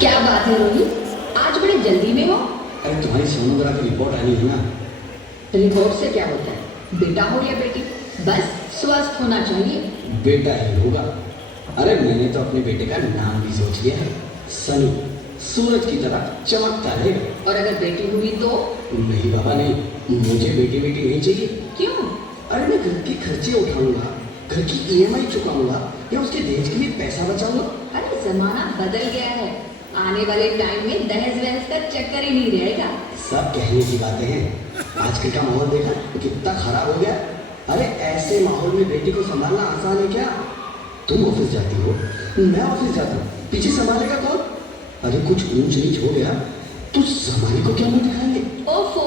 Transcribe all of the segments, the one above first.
क्या बात है रोहित, आज बड़े जल्दी में हो? अरे तुम्हारी सोनोग्राफी रिपोर्ट आनी है ना। रिपोर्ट से क्या होता है? बेटा हो या बेटी, बस स्वस्थ होना चाहिए। बेटा ही होगा। अरे मैंने तो अपने बेटे का नाम भी सोच लिया है, सनी। सूरज की तरह चमकता रहेगा। और अगर बेटी हुई तो? नहीं बाबा नहीं, मुझे बेटी बेटी नहीं चाहिए। क्यों? अरे मैं घर के खर्चे उठाऊंगा, घर की ईएमआई चुकाऊंगा या उसके दहेज के लिए पैसा बचाऊंगा। अरे जमाना बदल गया है, आने वाले टाइम में दहेज वहेज का चक्कर ही नहीं रहेगा। सब कहने की बातें हैं, आजकल का माहौल देखा कितना खराब हो गया। अरे ऐसे माहौल में बेटी को संभालना आसान है क्या? तुम ऑफिस जाती हो, मैं ऑफिस जाता हूँ, पीछे संभालेगा कौन? अरे कुछ ऊंच नीच हो गया तो संभाली को क्या मुंह दिखाएंगे? ओफो,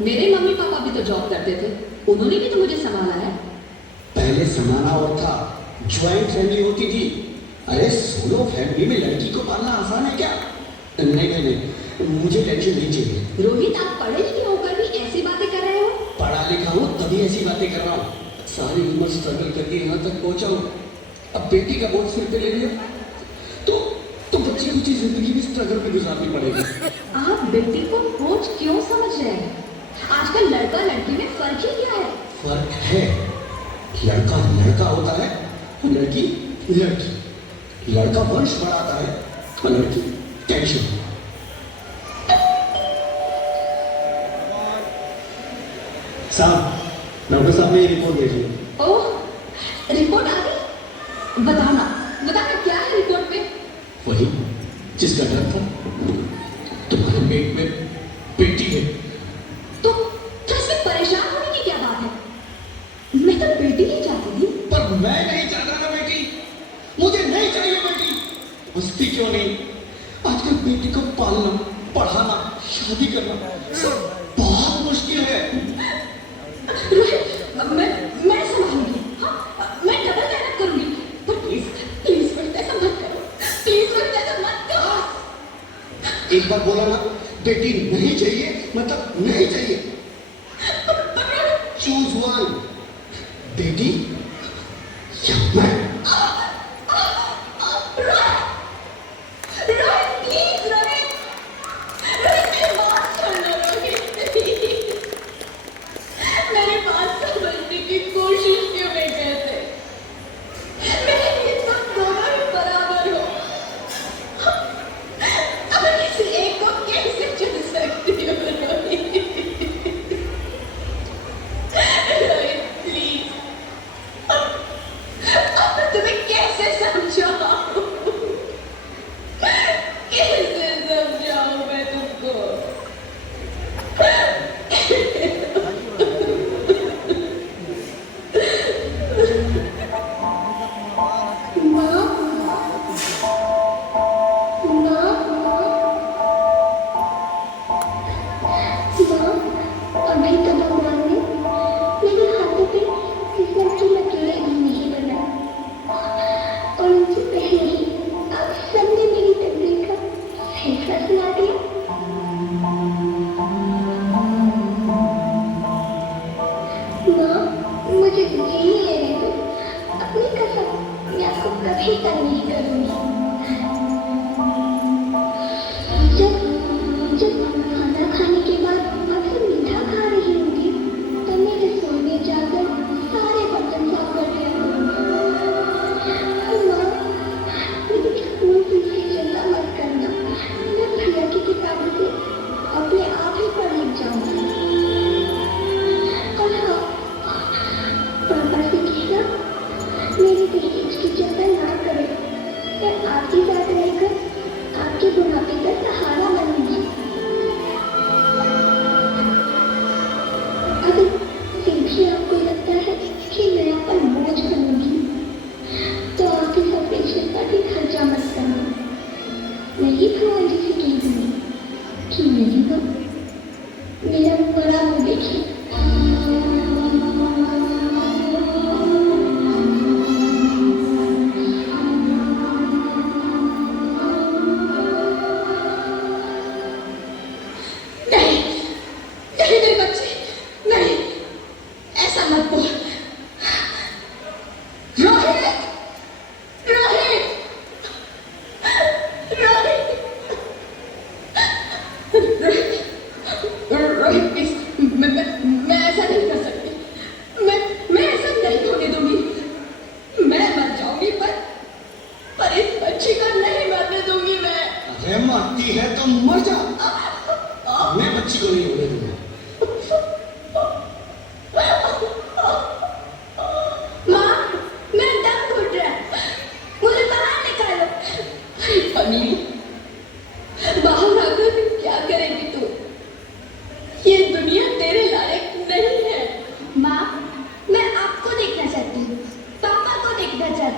मेरे मम्मी पापा भी तो जॉब करते थे, उन्होंने भी तो मुझे संभाला है। पहले जमाना और था, ज्वाइंट फैमिली होती थी। अरे सोलो फैमिली में लड़की को पालना आसान है क्या? नहीं नहीं नहीं, मुझे टेंशन नहीं चाहिए। रोहित, आप पढ़े लिखे होकर भी ऐसी बातें कर रहे हो? पढ़ा लिखा हूँ तभी ऐसी बातें कर रहा हूँ। सारी उम्र स्ट्रगल करके यहाँ तक पहुँचा हूँ, अब बेटी का बोझ सिर पे ले लिया तो बच्ची कुछ जिंदगी भी स्ट्रगल पे गुजारनी पड़ेगी। आप बेटी को बोझ क्यों समझ रहे हैं? आजकल लड़का लड़की में फर्क ही क्या है? फर्क है, लड़का लड़का होता है और लड़की लड़की। लड़का वंश बढ़ाता है और लड़की टेंशन। साहब, डॉक्टर साहब ने रिपोर्ट भेजी। ओह, रिपोर्ट आ गई? बताना बताना, क्या है रिपोर्ट में? वही जिसका डर था, तुम्हारे पेट में बेटी है। तो इसमें परेशान होने की क्या बात है? मैं तो बेटी ही चाहती थी। पर मैं नहीं चाहता था बेटी, मुझे नहीं चाहिए बेटी। हंसती क्यों नहीं? आजकल बेटी को पालना, पढ़ाना, शादी करना सब बहुत मुश्किल है। मैं संभालूंगी, हाँ, मैं डबल मेहनत करूंगी, पर प्लीज प्लीज मुझे ऐसा मत करो, प्लीज मुझे ऐसा मत करो। एक बार बोला ना, बेटी नहीं चाहिए मतलब नहीं चाहिए। चूज वन, बेटी या मैं। रोहित प्लीज, रोहित रोहित मेरी बात सुन लो रोहित, मेरी बात समझने की कोशिश क्यों नहीं करते? मेरे लिए तुम दोनों ही बराबर हो, अब मैं किसी एक को कैसे चुन सकती हूँ रोहित? रोहित प्लीज, अब मैं तुम्हें कैसे समझाऊं? कैसे समझाऊं मैं तुमको? अभी तो भगवान ने मेरे हाथों पे किस्मत की लकीरें भी नहीं बनाई, और उनसे पहले ही आप सबने मेरी तकदीर का फैसला सुना दिया। माँ, मुझे जीने लेने दो, अपनी कसम, मैं आपको कभी तंग नहीं करूंगी। जब जब खाना खाने के बाद अक्सर मीठा खा रही होंगी, तब मैं रसोई में जाकर सारे बर्तन साफ कर दिया करूंगी। माँ, मुझे स्कूल फीस की चिंता मत करना, मैं भैया की किताबों से अपने आप ही पढ़ लिख जाऊंगी। और हाँ, पापा से कहना मेरी दहेज की चिंता ना करें, मैं आपकी साथ रहकर आपके बुढ़ापे का सहारा बनूंगी। अगर फिर भी आपको लगता है कि मैं आप पर बोझ बनूंगी, तो आप इस ऑपरेशन का भी खर्चा मत करना। मैं ही भगवान जी से कह दूंगी कि मेरी माँ मेरा बड़ा मुंह देखिए।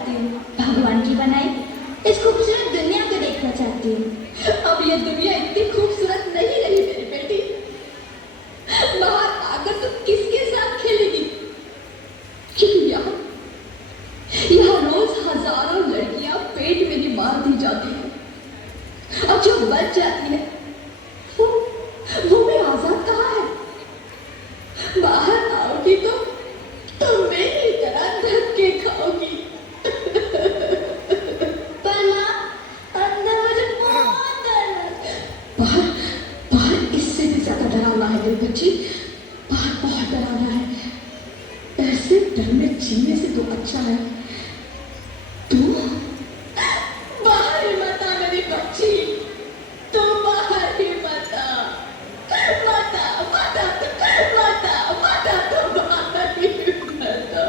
चाहती हूँ, भगवान की बनाई इस खूबसूरत दुनिया को देखना चाहती हूँ। अब ये दुनिया इतनी खूबसूरत नहीं रही मेरी बेटी। बाहर आकर तुम किसके साथ खेलेगी? क्योंकि यहाँ रोज हजारों लड़कियां पेट में ही मार दी जाती हैं। अब जो बच जाती है वो भी आजाद कहाँ है? बाहर आओगी तो तुम मेरी तरह धक्के खाओगी। पर माँ, अंदर मुझे बहुत डर है। बाहर बाहर इससे भी ज्यादा डरावना है मेरी बच्ची। बाहर बहुत डरावना है। ऐसे डर में जीने से तो अच्छा है तू बाहर ही मत आ मेरी बच्ची। तू बाहर ही मत आ। मत आ, मत आ, मत आ, मत आ, तू बाहर ही मत आ।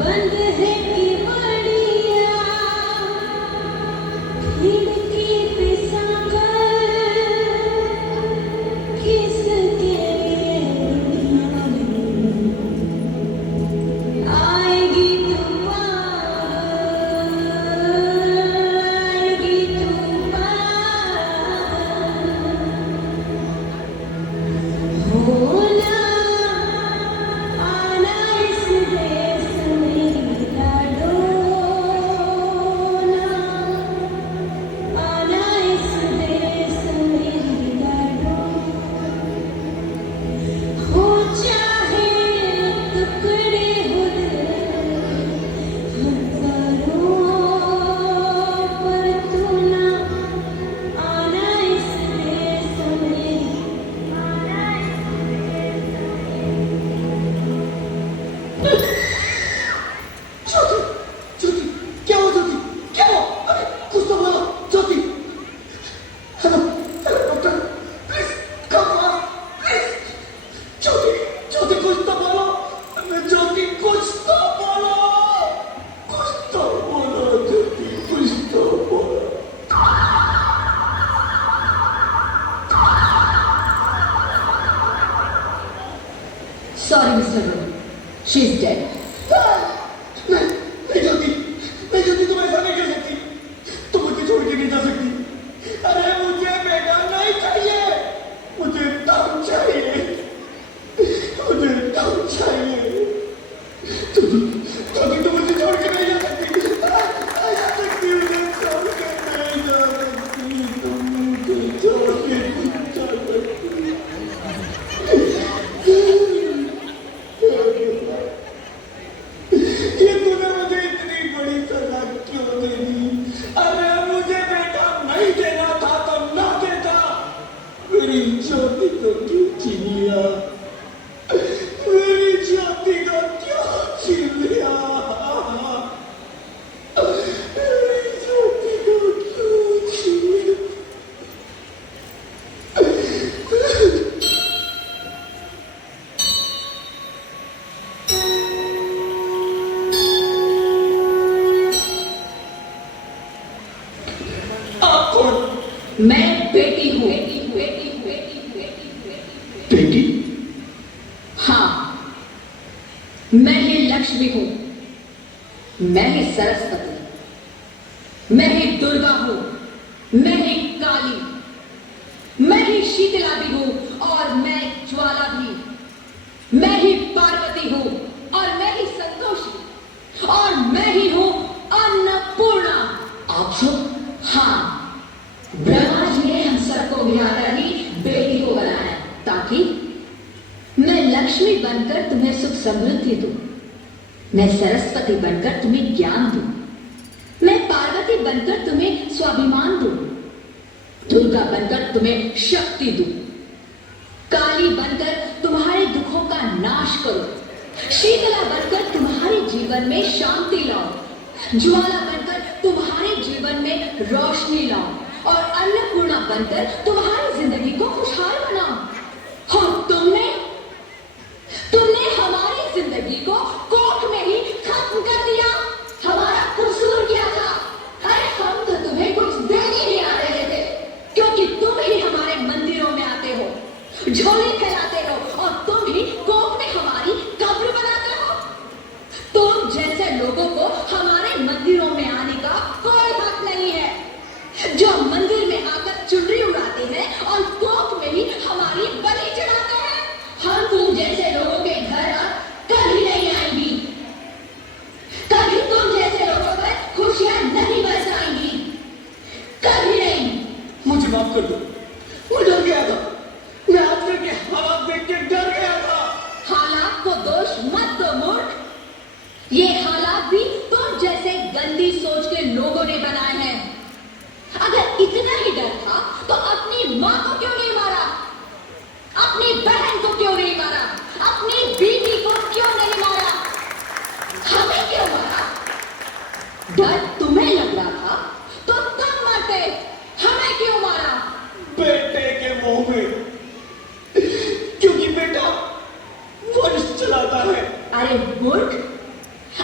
बंद है कि बढ़िया खिड़की पे सागर किसके लिए आएगी होना आना इस देश में लाडोना, आना इस देश में लाडोना। हो चाहे टुकड़े हो हजारों, पर तू ना आना इस देश में, आना ज्योति, ज्योति, क्या हुआ ज्योति? क्या हुआ? अरे कुछ तो बोलो Jyoti. Hello, hello doctor, please come on, please. Jyoti, Jyoti कुछ तो बोलो। ज्योति कुछ तो बोलो, कुछ तो बोलो ज्योति, कुछ तो बोलो। Sorry, Mr. Roy. She's dead. नहीं, नहीं ज्योति, नहीं ज्योति, तुम ऐसा नहीं कर सकती। तुम मुझे छोड़ के नहीं जा सकती। अरे मुझे बेटा नहीं चाहिए, मुझे दम चाहिए, मुझे दम चाहिए। ज्योति, ज्योति तुम मुझे छोड़ के नहीं जा सकती। जा सकती, मुझे छोड़ के नहीं जा सकती। तुम मुझे छोड़ के नहीं जा सकती। ये तूने मुझे इतनी बड़ी सजा क्यों दे दी? अरे मुझे बेटा नहीं देना था तो ना देता। मेरी ज्योति को क्यों छीन लिया? मेरी ज्योति को क्यों छीन लिया? मेरी ज्योति को क्यों छीन लिया? आप कौन? मैं बेटी हूँ। बेटी? हाँ, मैं ही लक्ष्मी हूँ, मैं ही सरस्वती, मैं ही दुर्गा हूँ, मैं ही काली, मैं ही शीतला भी हूँ और मैं ज्वाला भी, मैं ही पार्वती हूँ और मैं ही संतोषी और मैं ही हूँ अन्नपूर्णा। आप सब? हाँ, ब्रह्मा जी ने हम सबको मिलाकर ही बेटी को बनाया ताकि मैं लक्ष्मी बनकर तुम्हें सुख समृद्धि दूं, मैं सरस्वती बनकर तुम्हें ज्ञान दूं, बनकर तुम्हें स्वाभिमान दूं, दुर्गा बनकर तुम्हें शक्ति दूं, काली बनकर तुम्हारे दुखों का नाश करो, शीतला बनकर तुम्हारे जीवन में शांति लाओ, ज्वाला बनकर तुम्हारे जीवन में रोशनी लाओ और अन्नपूर्णा बनकर तुम्हारी जिंदगी को खुशहाल बनाओ। और तुमने हमारी जिंदगी को कोर्ट में ही खत्म कर दिया। हमारा कसूर क्या था? अरे हम तो तुम्हें कुछ देने नहीं आ रहे थे, क्योंकि तुम ही हमारे मंदिरों में आते हो, झोली फैलाते हो और तुम ही कोर्ट में हमारी कब्र बनाते हो। तुम जैसे लोगों को हमारे मंदिरों में आने का कोई हक नहीं है, जो मंदिर में आकर चुनरी उड़ाते हैं और कोर्ट में ही हमारी बलि चढ़ाते हैं। हम तुम जैसे लोगों के घर कभी नहीं आएंगी, कभी तुम जैसे लोगों पर खुशियां नहीं बरसाएंगी, कभी नहीं। मुझे माफ कर दो, मैं डर गया था, मैं आजकल के हालात देख के डर गया था। हालात को दोष मत दो मूर्ख, ये हालात भी तुम जैसे गंदी सोच के लोगों ने बनाए हैं। अगर इतना ही डर था तो अपनी माँ को क्यों नहीं मारा, अपनी बहन को क्यों नहीं मारा, अपनी बीवी को क्यों नहीं मारा, हमें क्यों मारा? डर तुम्हें लग रहा था तो तुम मरते, हमें क्यों मारा? बेटे के मुंह में, क्योंकि बेटा वंश चलाता है। अरे मूर्ख,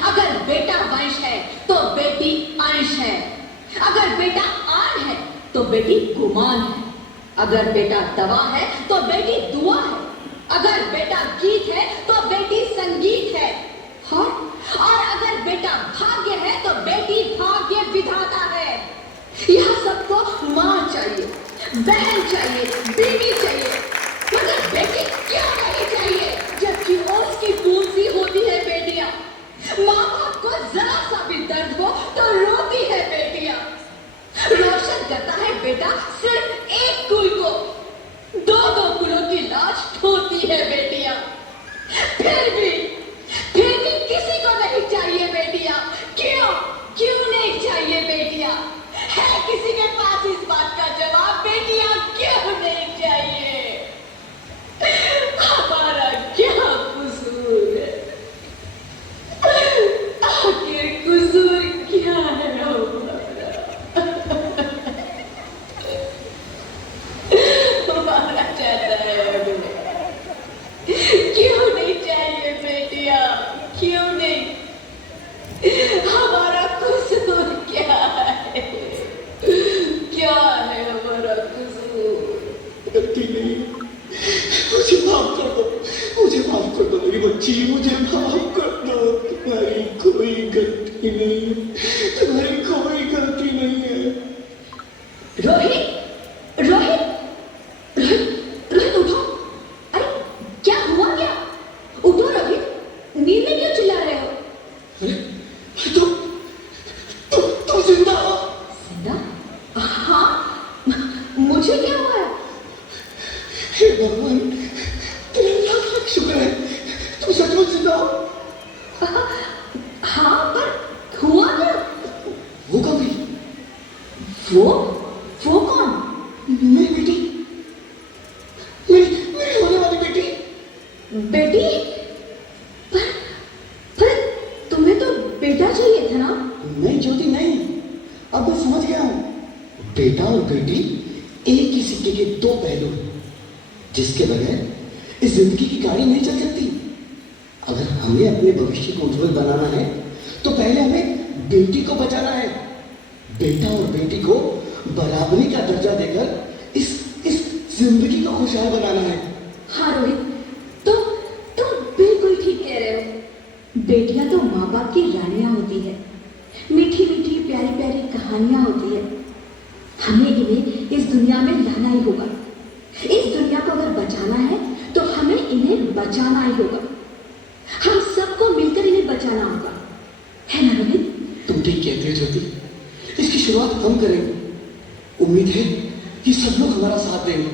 अगर बेटा वंश है तो बेटी अंश है, अगर बेटा आन है तो बेटी गुमान है, अगर बेटा दवा है तो बेटी दुआ है, अगर बेटा गीत है तो बेटी संगीत है, और अगर बेटा भाग्य है तो बेटी भाग्य विधाता है। यह सबको माँ चाहिए, बहन चाहिए, बीवी चाहिए, मगर बेटी क्यों नहीं चाहिए? जबकि उसकी पूंजी होती है बेटियां। माँ बाप को जरा सा भी दर्द हो तो रोती है बेटियां। रोशन करता है बेटा सिर्फ एक कुल को, दो कुलों की लाश ढोती है बेटियां। फिर भी किसी को नहीं चाहिए बेटियां। क्यों नहीं चाहिए बेटियां? है किसी के पास इस बात का जवाब? बेटियां क्यों नहीं चाहिए? हमारा क्या कसूर है? आखिर कसूर क्या है हमारा चाहता है? क्यों नहीं चाहिए बेटियां? क्यों नहीं? हमारा कसूर क्या है? क्या है हमारा कसूर? गलती नहीं, मुझे माफ कर दो, मुझे माफ कर दो मेरी बच्ची, मुझे माफ कर दो। तुम्हारी कोई गलती नहीं है, तुम्हारी कोई गलती नहीं है। रोहित, रोहित, रोहित, रोहित उठो। अरे क्या हुआ क्या? उठो रोहित, नींद में क्यों चिल्ला रहे हो? अरे तुम जिंदा हो? जिंदा? हाँ, मुझे क्या हुआ है? हे भगवान, तेरा लाख शुक्र है, तुम सचमुच जिंदा हो। हाँ, पर हुआ क्या? वो कब हुई? वो कौन? मेरी बेटी, मेरी होने वाली बेटी। बेटी? पर तुम्हें तो बेटा चाहिए था ना? नहीं ज्योति नहीं, अब मैं समझ गया हूँ। बेटा और बेटी एक ही सिक्के के दो पहलू हैं, जिसके बगैर इस जिंदगी की गाड़ी नहीं चल सकती। अगर हमें अपने भविष्य को उज्जवल बनाना है तो पहले हमें बेटी को बचाना है। बेटा और बेटी को बराबरी का दर्जा देकर इस जिंदगी को खुशहाल बनाना है। हाँ रोहित, तुम बिल्कुल ठीक कह रहे हो। बेटियां तो माँ बाप की रानियां होती है, मीठी मीठी प्यारी प्यारी कहानियां होती है। हमें इन्हें इस दुनिया में लाना ही होगा। इस दुनिया को अगर बचाना है तो हमें इन्हें बचाना ही होगा। हम सबको मिलकर इन्हें बचाना होगा, है ना रोहित? तुम ठीक कहते हो ज्योति, इसकी शुरुआत हम करेंगे। उम्मीद है कि सब लोग हमारा साथ देंगे।